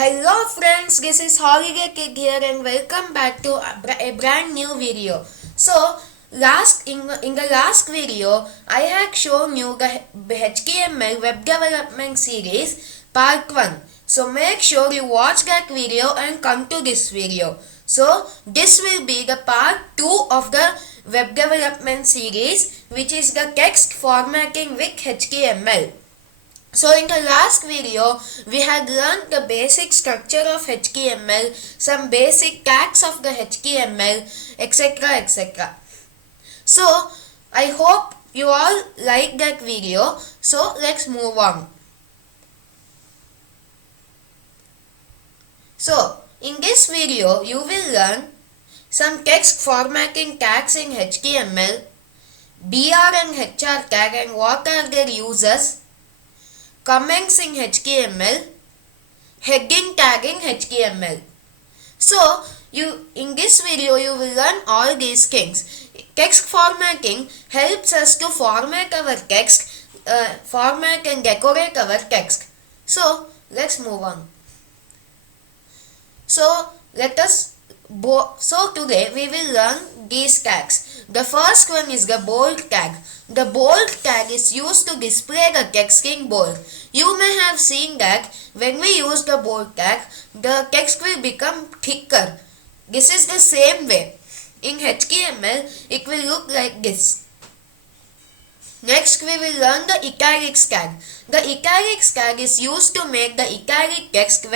Hello friends, this is Holiday Kid here and welcome back to a brand new video. So, in the last video, I had shown you the HTML web development series part 1. So make sure you watch that video and come to this video. So, this will be the part 2 of the web development series, which is the text formatting with HTML. So in the last video, we had learned the basic structure of HTML, some basic tags of the HTML, etc. etc. So I hope you all like that video. So let's move on. So in this video, you will learn some text formatting tags in HTML, BR and HR tag and what are their uses, comments in HTML, heading tag in HTML. So, in this video you will learn all these things. Text formatting helps us to format our text, format and decorate our text. So, let's move on. So today we will learn these tags. The first one is the bold tag. The bold tag is used to display the text in bold. You may have seen that when we use the bold tag, the text will become thicker. This is the same way. In HTML, it will look like this. Next, we will learn the italics tag. The italics tag is used to make the italic text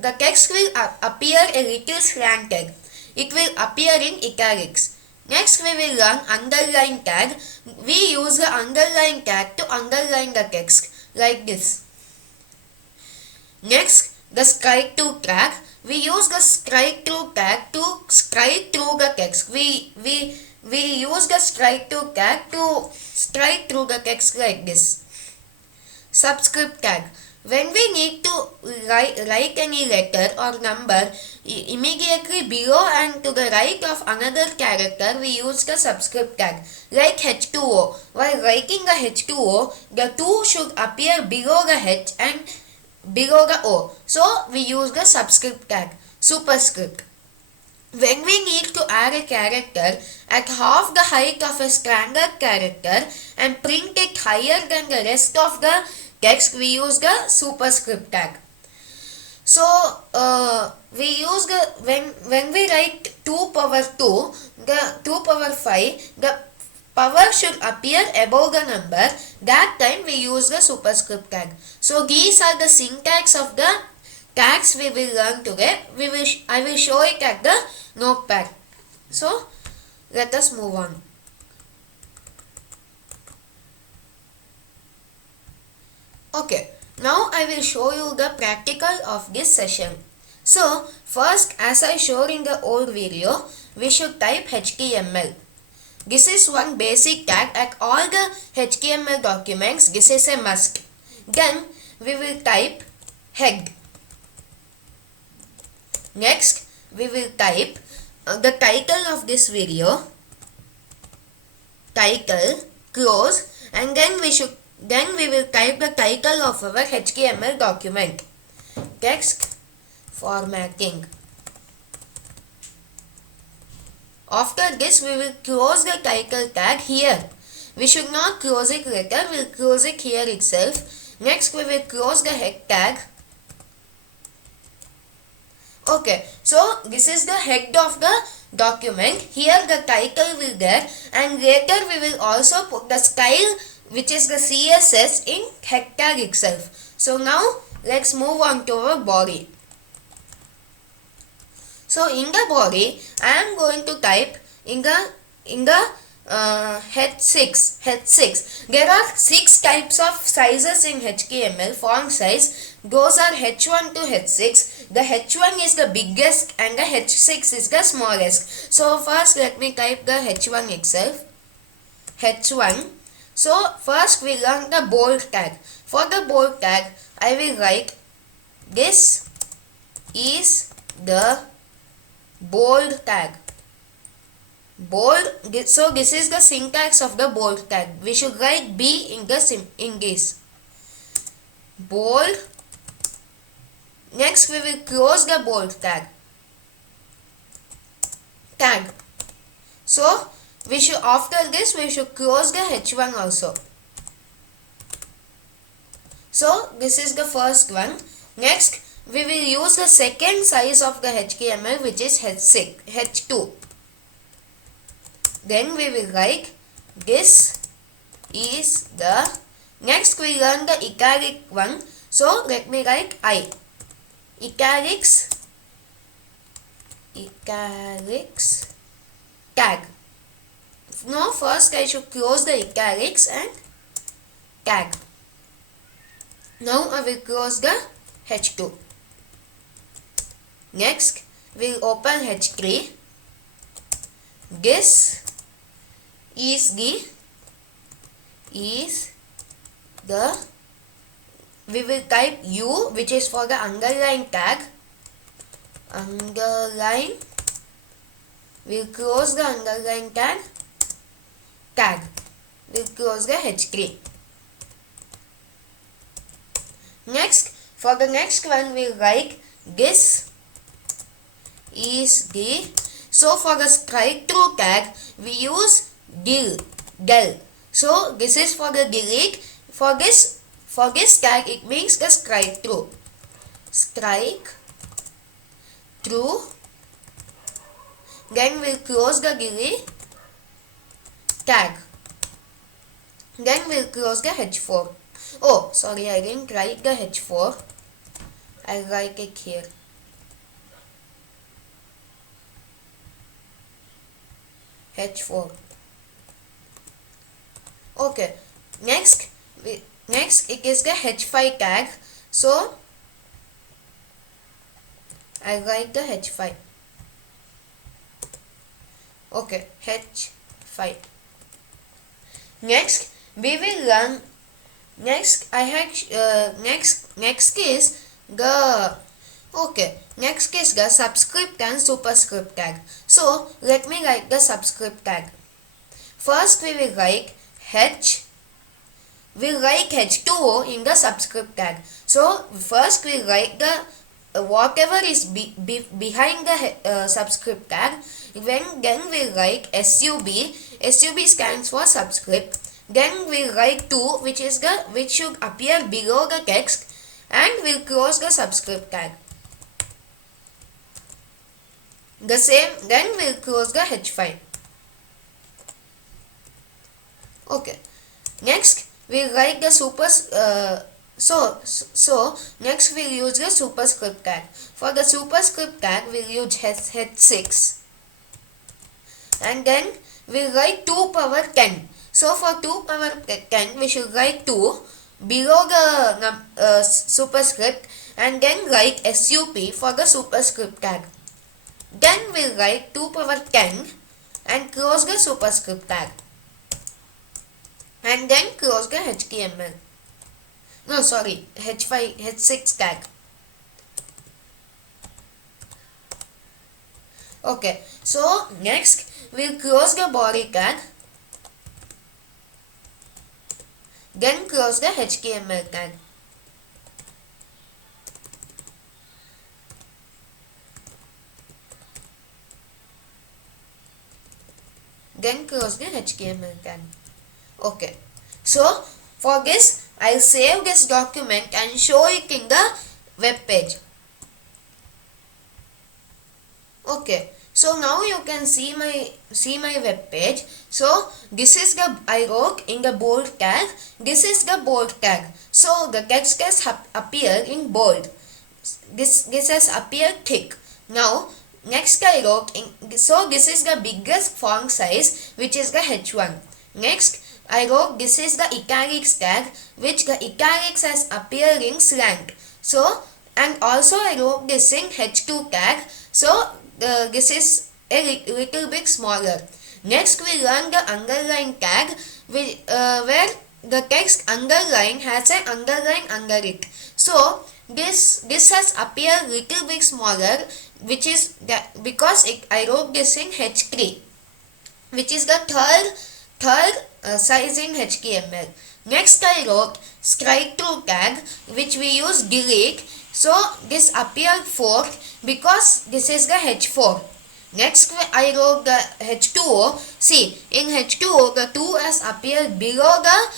the text will appear a little slanted. It will appear in italics. Next, we will learn underline tag. We use the underline tag to underline the text like this. Next, the strike through tag. We use the strike through tag to strike through the text. We use the strike through tag to strike through the text like this. Subscript tag. When we need to write any letter or number immediately below and to the right of another character, we use the subscript tag. Like H2O. While writing the H2O, the 2 should appear below the H and below the O. So we use the subscript tag. Superscript. When we need to add a character at half the height of a standard character and print it higher than the rest of the text, we use the superscript tag. So we use the when we write 2 power 2, the 2 power 5, the power should appear above the number. That time we use the superscript tag. So these are the syntax of the tags we will learn today. I will show it at the notepad. So let us move on. Okay, now I will show you the practical of this session. So, first, as I showed in the old video, we should type HTML. This is one basic tag at all the HTML documents. This is a must. Then, we will type head. Next, we will type the title of this video, title, close, and then we will type the title of our HTML document, text formatting. After this, we will close the title tag here. We should not close it later, we will close it here itself. Next, we will close the head tag. Okay, so this is the head of the document. Here the title will there, and later we will also put the style, which is the CSS, in head tag itself. So now let's move on to our body. So in the body, I am going to type in the head 6. There are 6 types of sizes in HTML, font size. Those are H1 to H6. The H1 is the biggest and the H6 is the smallest. So first let me type the H1 itself. H1. So first we learn the bold tag. For the bold tag, I will write this is the bold tag. Bold. So this is the syntax of the bold tag. We should write B in this. Bold Next we will close the bold tag. So we should, after this we should close the h1 also. So this is the first one. Next we will use the second size of the HTML, which is h2. Then we will write this is the, next we learn the italic one. So let me write I. Italics tag. Now first I should close the italics and tag. Now I will close the h2. Next we'll open h3. This is the we will type U, which is for the underline tag. Underline. We'll close the underline tag. We'll close the h3. Next, for the next one, we'll write this is the. So for the strike through tag, we use del. So this is for the delete. For this tag, it means the strike through. Strike through. Then we'll close the delete tag. Then we'll close the h4. Oh, sorry, I didn't write the h4. I'll write it here. h4. Okay. Next it is the h5 tag. So I write the h5. Okay, h5. Next we will learn. Next is the subscript and superscript tag. So let me write the subscript tag. First we will write we'll write h2o in the subscript tag. So first we write the whatever is behind the subscript tag. Then we'll write sub. Sub stands for subscript. Then we'll write 2, which should appear below the text, and we'll close the subscript tag. The same, then we'll close the h5. Okay. Next we'll write the next we'll use the superscript tag. For the superscript tag we'll use h6, and then we'll write 2 power 10. So for 2 power 10 we should write 2 below the superscript, and then write sup for the superscript tag. Then we'll write 2 power 10 and close the superscript tag, and then close the HTML. No, sorry, h6 tag. Okay, so next we'll close the body tag, then close the HTML tag. Then close the HTML tag. Okay, so for this I'll save this document and show it in the web page. Okay, so now you can see my web page. So this is the, I wrote in the bold tag. This is the bold tag. So the text has appeared in bold. This has appeared thick. Now next I wrote so this is the biggest font size, which is the h1. Next I wrote this is the italics tag, which the italics has appeared in slant. So, and also I wrote this in h2 tag. So this is a little bit smaller. Next we learn the underline tag, where the text underline has an underline under it. So this has appeared little bit smaller, which is that because I wrote this in h3, which is the third size in HTML. Next I wrote strike through tag, which we use delete. So this appeared 4 because this is the H4. Next I wrote the H2O. See, in H2O the 2 has appeared below the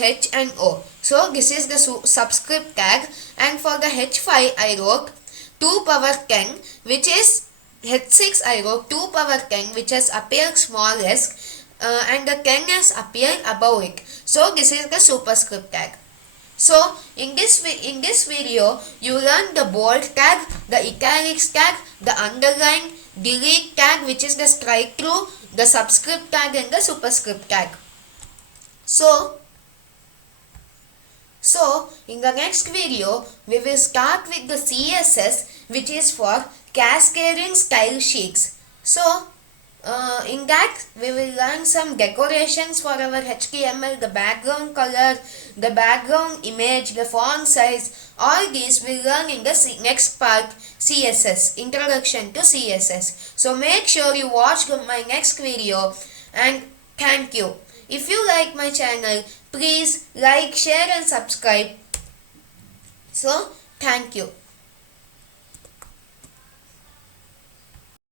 H and O. So this is the subscript tag, and for the H5 I wrote 2 power 10, which is H6 I wrote 2 power 10, which has appeared smallest, and the 10 has appeared above it. So this is the superscript tag. So in this video you learn the bold tag, the italics tag, the underline, delete tag which is the strike through, the subscript tag and the superscript tag. So in the next video we will start with the CSS, which is for cascading style sheets. So in that we will learn some decorations for our HTML, the background color, the background image, the font size. All these we will learn in the next part, CSS, introduction to CSS. So make sure you watch my next video, and thank you. If you like my channel, please like, share and subscribe. So thank you.